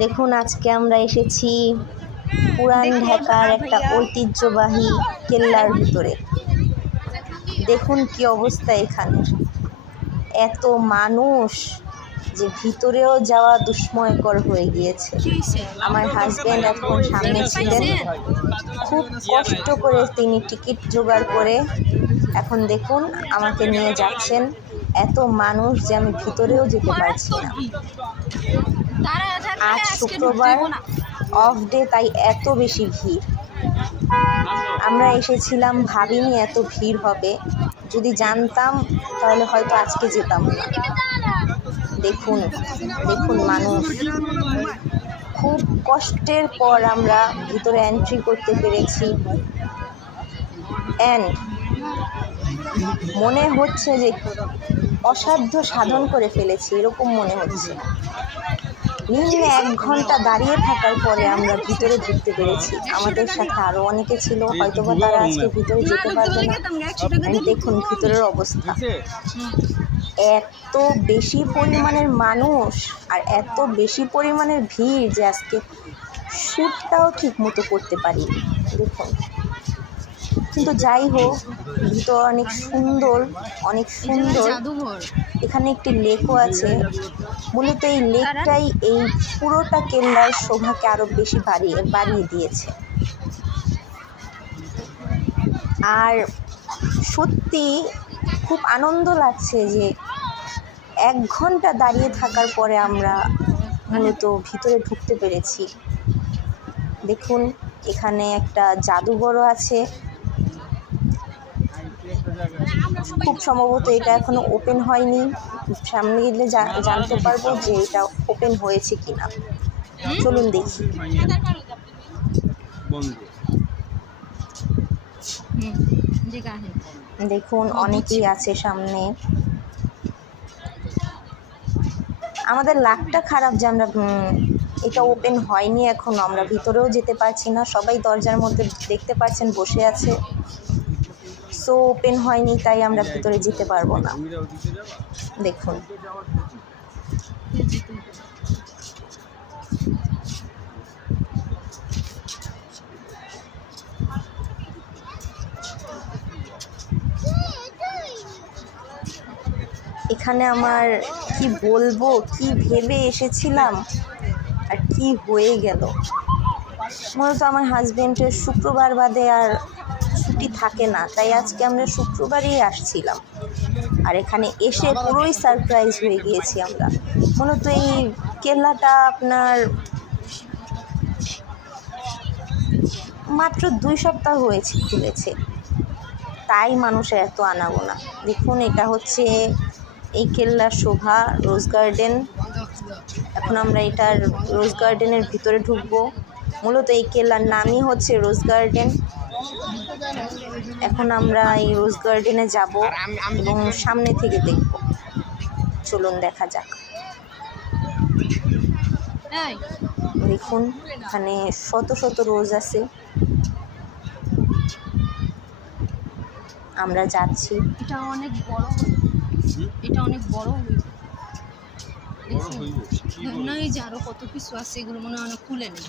দেখুন আজকে আমরা এসেছি পুরান ঢাকার একটা ঐতিহ্যবাহী কেল্লার ভিতরে। দেখুন কি অবস্থা এখানে। এত মানুষ যে ভিতরেও যাওয়া দুষ্ময়কর হয়ে গিয়েছে। আমার হাজব্যান্ড এখন সামনে ছিলেন। খুব কষ্ট করে তিনি টিকিট জোগাড় করে এখন দেখুন আমাকে নিয়ে যাচ্ছেন। এত মানুষ যে আমি ভিতরেও যেতে পারছি না। আজ শুক্রবার অফ ডে তাই এত বেশি ভিড়। আমরা এসেছিলাম ভাবিনি এত ভিড় হবে। যদি জানতাম তাহলে হয়তো আজকে যেতাম না। দেখুন দেখুন মানুষ। খুব কষ্টের পর আমরা ভিতরে এন্ট্রি করতে পেরেছি। অ্যান্ড মনে হচ্ছে যে অসাধ্য সাধন করে ফেলেছি, এরকম মনে হচ্ছে। নিম্নে এক ঘণ্টা দাঁড়িয়ে থাকার পরে আমরা ভিতরে ঢুকতে পেরেছি। আমাদের সাথে আরও অনেকে ছিল হয়তো বা তারা আজকে ভিতরে যেতে পারবে না। দেখুন, ভিতরের অবস্থা। এত বেশি পরিমাণের মানুষ আর এত বেশি পরিমাণের ভিড় যে আজকে শ্যুটটাও ঠিক মতো করতে পারি দেখুন। কিন্তু যাই হোক, ভিতর অনেক সুন্দর অনেক সুন্দর। এখানে একটি লেকও আছে। মূলত এই লেকটাই এই পুরোটা কেল্লার শোভাকে আরও বেশি বাড়িয়ে বাড়িয়ে দিয়েছে। আর সত্যি খুব আনন্দ লাগছে যে এক ঘণ্টা দাঁড়িয়ে থাকার পরে আমরা মূলত ভিতরে ঢুকতে পেরেছি। দেখুন, এখানে একটা জাদুঘরও আছে। খুব সম্ভবত এটা এখনও ওপেন হয়নি। সামনে গেলে জানতে পারব যে এটা ওপেন হয়েছে কিনা। চলুন দেখি। দেখুন, অনেকেই আছে সামনে। আমাদের লাকটা খারাপ যে আমরা এটা ওপেন হয়নি এখন। আমরা ভিতরেও যেতে পারছি না। সবাই দরজার মধ্যে দেখতে পাচ্ছেন, বসে আছে। সো ওপেন হয়নি, তাই আমরা ভিতরে যেতে পারব না। দেখুন। এখানে আমার কি বলব, কি ভেবে এসেছিলাম, আর কি হয়ে গেল। মূলত আমার হাজবেন্ডের শুক্রবার বাদে আর ছুটি থাকে না, তাই আজকে আমরা শুক্রবারই আসছিলাম। আর এখানে এসে পুরোই সারপ্রাইজ হয়ে গিয়েছি আমরা। মূলত এই কেল্লাটা আপনার মাত্র দুই সপ্তাহ হয়েছে খুলেছে। তাই মানুষের এত আনাগোনা। দেখুন, এটা হচ্ছে এই কেল্লার শোভা রোজ গার্ডেন। এখন আমরা এটার রোজ গার্ডেনের ভিতরে ঢুকবো। মূলত এই কেল্লার নামই হচ্ছে রোজ গার্ডেন। এখন আমরা এই রোজ গার্ডেনে যাব এবং সামনে থেকে দেখব। চলুন দেখা যাক। দেখুন এখানে শত শত রোজ আছে। আমরা যাচ্ছি। এটা অনেক বড় এটা অনেক বড়? না এই যে আরও কত কিছু আছে এগুলো মনে হয় অনেক খুলে নেই।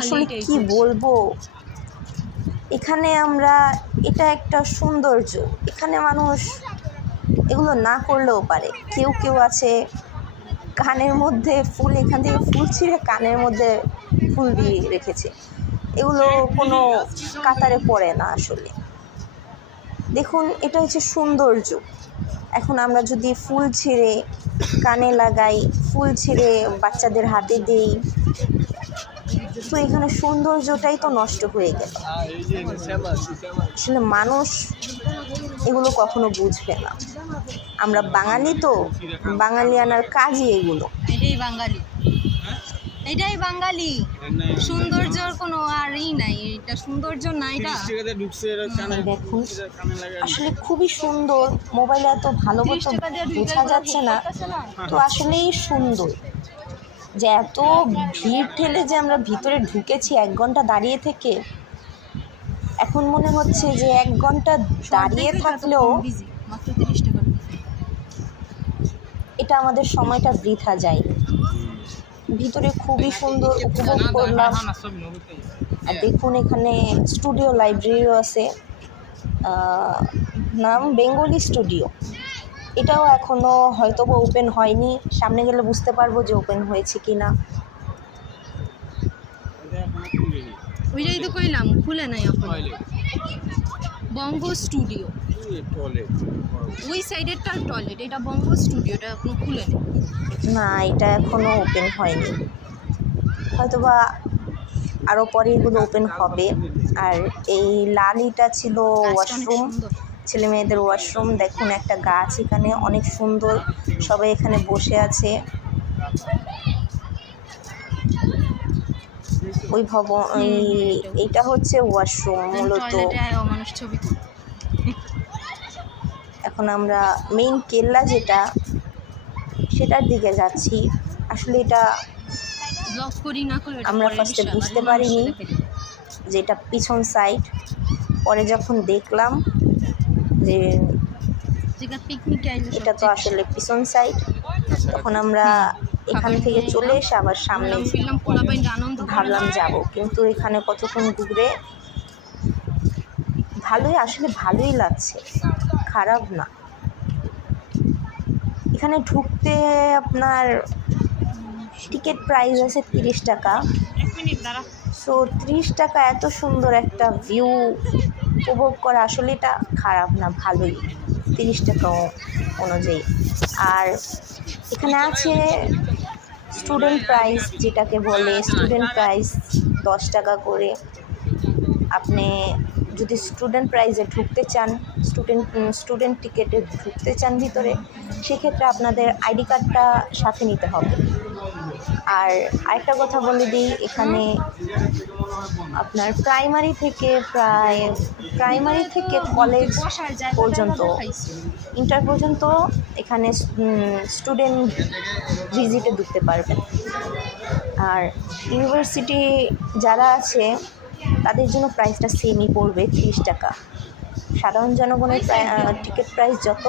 আসলে কি বলব? এখানে আমরা, এটা একটা সৌন্দর্য। এখানে মানুষ এগুলো না করলেও পারে। কেউ কেউ আছে কানের মধ্যে ফুল, এখান থেকে ফুল ছিঁড়ে কানের মধ্যে ফুল দিয়ে রেখেছে। এগুলো কোনো কাতারে পড়ে না আসলে। দেখুন, এটা হচ্ছে সৌন্দর্য। এখন আমরা যদি ফুল ছিঁড়ে কানে লাগাই, ফুল ছিঁড়ে বাচ্চাদের হাতে দেই তো এখানে সৌন্দর্যটাই তো নষ্ট হয়ে গেল আসলে মানুষ এগুলো কখনো বুঝবে না। আমরা বাঙালি তো বাঙালি আনার কাজই এগুলো। এটাই বাঙালি। এটাই বাঙালি। সৌন্দর্যর কোনো আর ই নাই এটা সৌন্দর্য না এটা তিরিশ টাকাতে ঢুকছে এরা কানে। দেখুন আসলে খুবই সুন্দর মোবাইলে এত ভালো মতো বোঝা যাচ্ছে না। তো আসলেই সুন্দর। যে এত ভিড় ঠেলে যে আমরা ভিতরে ঢুকেছি এক ঘণ্টা দাঁড়িয়ে থেকে এখন মনে হচ্ছে যে এক ঘণ্টা দাঁড়িয়ে থাকলেও এটা আমাদের সময়টা বৃথা যায়। ভিতরে খুবই সুন্দর উপভোগ করলাম। আর দেখুন এখানে স্টুডিও লাইব্রেরিও আছে। নাম বেঙ্গলি স্টুডিও এটাও এখনও হয়তো বা ওপেন হয়নি। সামনে গেলে বুঝতে পারব যে ওপেন হয়েছে কি না এটা ওইটাই তো কইলাম খুলে নাই এখন। Banga studio toilet. ওই সাইডেরটা টয়লেট এটা বঙ্গ স্টুডিওটা এখনও খুলে নেই। না এটা এখনও ওপেন হয়নি। হয়তোবা আরও পরে এগুলো ওপেন হবে। আর এই লালিটা ছিল ওয়াশরুম। ছেলে মেয়েদের ওয়াশরুম দেখুন একটা গাছ এখানে অনেক সুন্দর। সবাই এখানে বসে আছে। ওই ভবন এইটা হচ্ছে ওয়াশরুম মূলত। এখন আমরা মেইন কেল্লা যেটা সেটার দিকে যাচ্ছি। আসলে এটা আমরা ফার্স্টে বুঝতে পারিনি। যেটা পিছন সাইড পরে যখন দেখলাম যে এটা তো আসলে পিছন সাইড তখন আমরা এখান থেকে চলে এসে আবার সামনে। ভাবলাম যাব। কিন্তু এখানে কতক্ষণ দূরে ভালোই আসলে ভালোই লাগছে। খারাপ না। এখানে ঢুকতে আপনার টিকিট প্রাইস আছে তিরিশ টাকা। সো ত্রিশ টাকা এত সুন্দর একটা ভিউ উপভোগ করা আসলে এটা খারাপ না, ভালোই। তিরিশ টাকা অনুযায়ী। আর এখানে আছে স্টুডেন্ট প্রাইস যেটাকে বলে স্টুডেন্ট প্রাইস দশ টাকা করে। আপনি যদি স্টুডেন্ট প্রাইজে ঢুকতে চান স্টুডেন্ট স্টুডেন্ট টিকিটে ঢুকতে চান ভিতরে, সেক্ষেত্রে আপনাদের আইডি কার্ডটা সাথে নিতে হবে। আর আরেকটা কথা বলে দিই, এখানে আপনার প্রাইমারি থেকে প্রায় প্রাইমারি থেকে কলেজ পর্যন্ত ইন্টার পর্যন্ত এখানে স্টুডেন্ট ভিজিটে ঢুকতে পারবেন। আর ইউনিভার্সিটি যারা আছে, তাদের জন্য প্রাইসটা সেমই পড়বে, তিরিশ টাকা। সাধারণ জনগণের টিকিট প্রাইস যত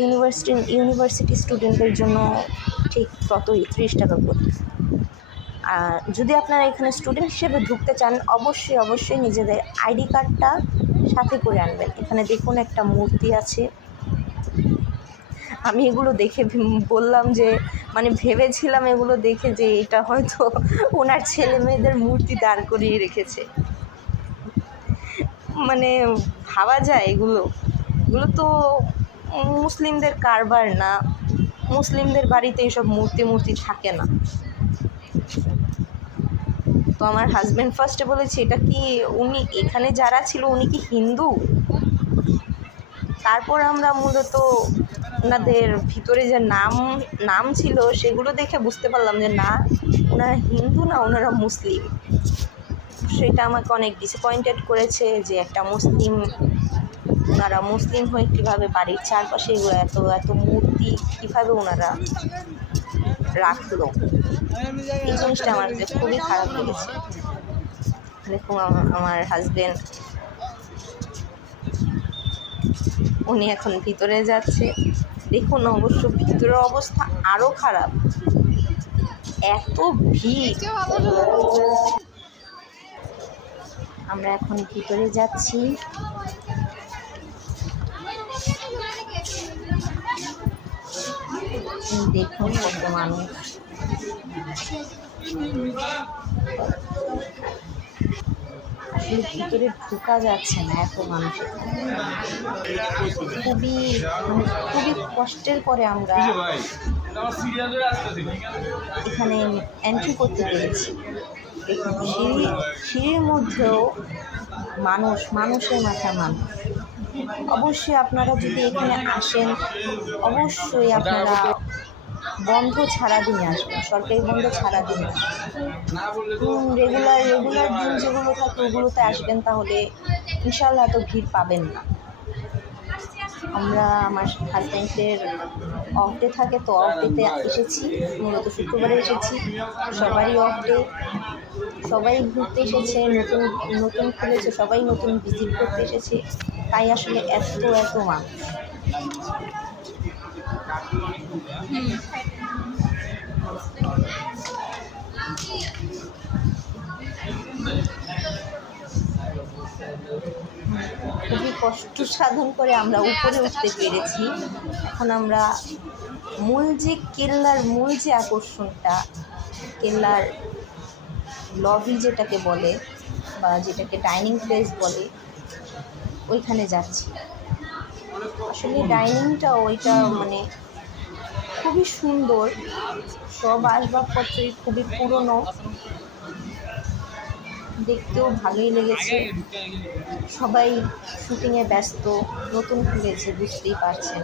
ইউনিভার্সিটি ইউনিভার্সিটি স্টুডেন্টদের জন্য ঠিক ততই, ত্রিশ টাকা করে আর যদি আপনারা এখানে স্টুডেন্ট হিসেবে ঢুকতে চান, অবশ্যই অবশ্যই নিজেদের আইডি কার্ডটা সাথে করে আনবেন। এখানে দেখুন একটা মূর্তি আছে। আমি এগুলো দেখে বললাম যে মানে ভেবেছিলাম এগুলো দেখে যে এটা হয়তো ওনার ছেলে মেয়েদের মূর্তি দাঁড় করিয়ে রেখেছে। মানে ভাবা যায় এগুলো। এগুলো তো মুসলিমদের কারবার না। মুসলিমদের বাড়িতে এসব মূর্তি মূর্তি থাকে না। তো আমার হাজব্যান্ড ফার্স্টে বলেছে, এটা কি উনি এখানে যারা ছিল, উনি কি হিন্দু? তারপর আমরা মূলত ওনাদের ভিতরে যে নাম নাম ছিল, সেগুলো দেখে বুঝতে পারলাম যে না, ওনারা হিন্দু না, ওনারা মুসলিম। সেটা আমাকে অনেক ডিসঅ্যাপয়েন্টেড করেছে যে একটা মুসলিম, ওনারা মুসলিম হয়ে কীভাবে বাড়ির চারপাশে এগুলো এত এত মূর্তি, কীভাবে ওনারা রাখল। এই জিনিসটা আমার কাছে খুবই খারাপ লেগেছে। দেখুন আমার হাজবেন্ড উনি এখন ভিতরে যাচ্ছে। দেখুন অবশ্য ভিতরের অবস্থা আরও খারাপ। এত ভিড়। আমরা এখন ভিতরে যাচ্ছি। দেখুন কত মানুষ। ভিতরে ঢোকা যাচ্ছে না এত মানুষ। খুবই মানে খুবই কষ্টের পরে আমরা এখানে এন্ট্রি করতে পেরেছি। সিঁড়ি সিঁড়ির মধ্যেও মানুষ মানুষের মাথা মানুষ। অবশ্যই আপনারা যদি এখানে আসেন, অবশ্যই আপনারা বন্ধ ছাড়া দিনে আসবেন, সরকারি বন্ধ ছাড়া দিনে রেগুলার রেগুলার দিন যেগুলো থাকে ওগুলোতে আসবেন তাহলে ইনশাল্লাহ এত ভিড় পাবেন না। আমরা আমার হাজব্যান্ডের অফ ডে থাকে তো অফ ডেতে এসেছি, মূলত শুক্রবারে এসেছি, সবারই অফ ডে সবাই ঘুরতে এসেছে, নতুন নতুন খুলেছে, সবাই নতুন ভিজিট করতে এসেছে। তাই আসলে এত এত মানুষ খুবই কষ্ট সাধন করে আমরা উপরে উঠতে পেরেছি। এখন আমরা মূল যে কেল্লার মূল যে আকর্ষণটা কেল্লার লবি যেটাকে বলে বা যেটাকে ডাইনিং প্লেস বলে ওইখানে যাচ্ছি। আসলে ডাইনিংটা ওইটা মানে খুবই সুন্দর। সব আসবাবপত্রই খুবই পুরনো। দেখতেও ভালোই লেগেছে। সবাই শুটিংয়ে ব্যস্ত, নতুন খুলেছে, বুঝতেই পারছেন।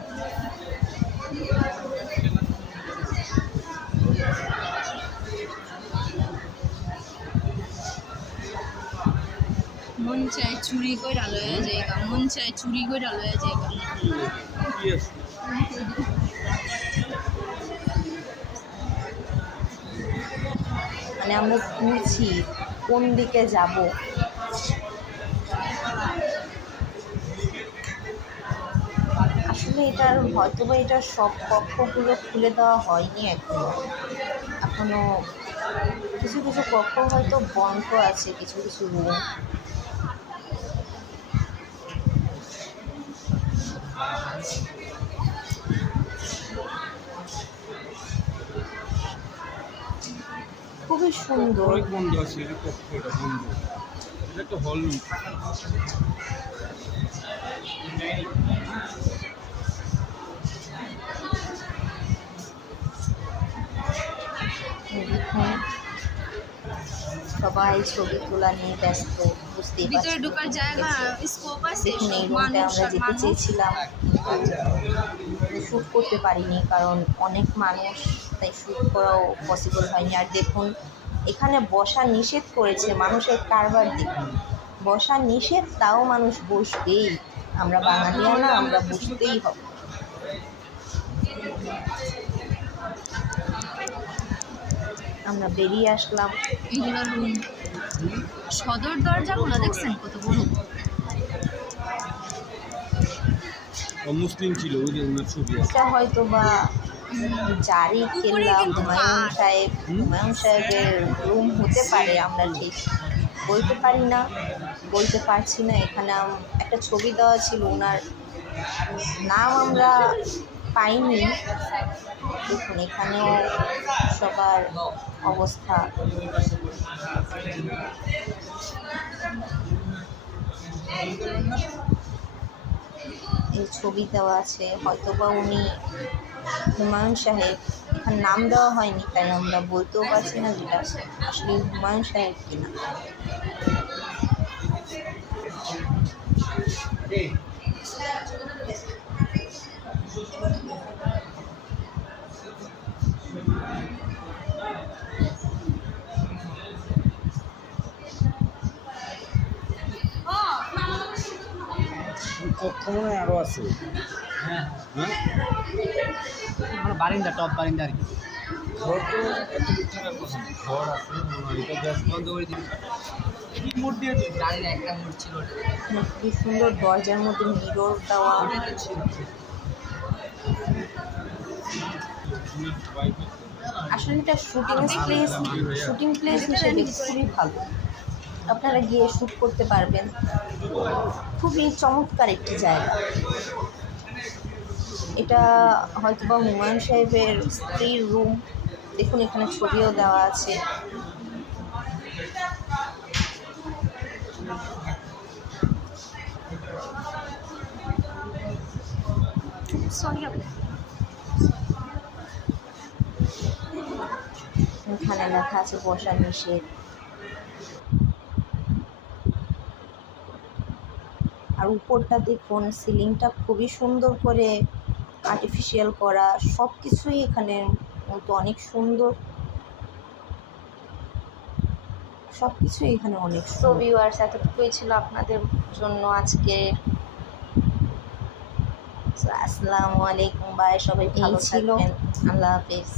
মন চায় চুরি করে লয়ে যাইগা মন চায় চুরি করে লয়ে যাইগা. মানে আমরা ঘুরছি কোন দিকে যাব? আসলে এটার হয়তো বা এটার সব কক্ষগুলো খুলে দেওয়া হয়নি এখনও। এখনও কিছু কিছু কক্ষ হয়তো বন্ধ আছে, কিছু কিছু রুম খুবই সুন্দর। অনেক বন্ধ আছে এটা কক্ষ এটা বন্ধ। এটা একটা হল রুম সবাই ছবি তোলা নিয়ে ব্যস্ত বুঝতেই ভিতরে পারছেন ঢোকার জায়গা স্কোপ আছে আমরা যেতে চেয়েছিলাম। শ্যুট করতে পারিনি, কারণ অনেক মানুষ তাই শ্যুট করাও পসিবল হয়নি। আর দেখুন, এখানে বসা নিষেধ করেছে মানুষের কারবার দেখুন বসা নিষেধ, তাও মানুষ বসবেই। আমরা বাঙালিয়া না, আমরা বসতেই হবে। আমরা বেরিয়ে আসলাম। সদর দরজাগুলো দেখছেন কত বড়? মুসলিম ছিল ওই যে ওনার ছবি আছে। হয়তো বা জারি কিন্তু হুমায়ুন সাহেব হুমায়ুন সাহেবের রুম হতে পারে আমরা ঠিক বলতে পারি না বলতে পারছি না। এখানে একটা ছবি দেওয়া ছিল ওনার নাম আমরা পাইনি। দেখুন এখানেও সবার অবস্থা। এই ছবি দেওয়া আছে হয়তো বা উনি হুমায়ুন সাহেব এখানে নাম দেওয়া হয়নি তাই আমরা বলতেও পারছি না যেটা আসলে হুমায়ুন সাহেব কিনা? কক্ষ মনে হয় আরও আছে। হ্যাঁ মানে বারিন্দা টপ বারিন্দা আর কি। ঘর তো এত থাকার কথা ঘর আছে এটা গ্যাস বন্ধ করে দিবি কি মোট দিয়েছে? জানি না একটা মোট ছিল কি সুন্দর দরজার মধ্যে মিরর দেওয়া আসলে এটা শুটিং প্লেস শুটিং প্লেস হিসেবে খুবই ভালো। আপনারা গিয়ে শ্যুট করতে পারবেন। খুবই চমৎকার একটি জায়গা। এটা হয়তো বা হুমায়ুন সাহেবের স্ত্রীর রুম দেখুন এখানে ছবিও দেওয়া আছে। এখানে লেখা আছে বসা নিষেধ। আর উপরটা দেখুন সিলিংটা খুবই সুন্দর করে আর্টিফিশিয়াল করা সব কিছুই এখানে মতো অনেক সুন্দর। সব কিছুই এখানে অনেক সো ভিউয়ার্স এতটুকুই ছিল আপনাদের জন্য আজকে। আসসালামু আলাইকুম বাই সবাই ভালো ছিল। থাকবেন। আল্লাহ হাফিজ।